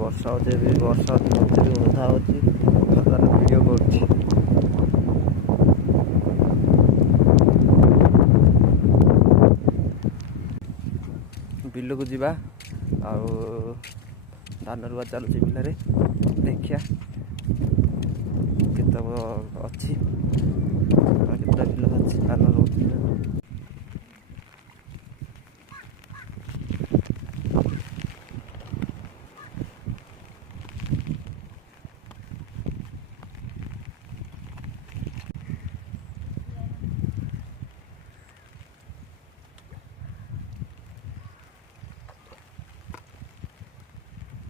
ବର୍ଷା ହେଉଛି ଏବେ ବର୍ଷା ମଝିରେ ଓଦା ହେଉଛି ତାର ଭିଡ଼ିଓ କରୁଛି। ବିଲକୁ ଯିବା ଆଉ ଧାନ ରୁଆ ଚାଲୁଛି ବିଲରେ ଦେଖିଆ କେତେ ଅଛି କେତେଟା ବିଲ ଅଛି ଧାନ ରୋଉଛନ୍ତି।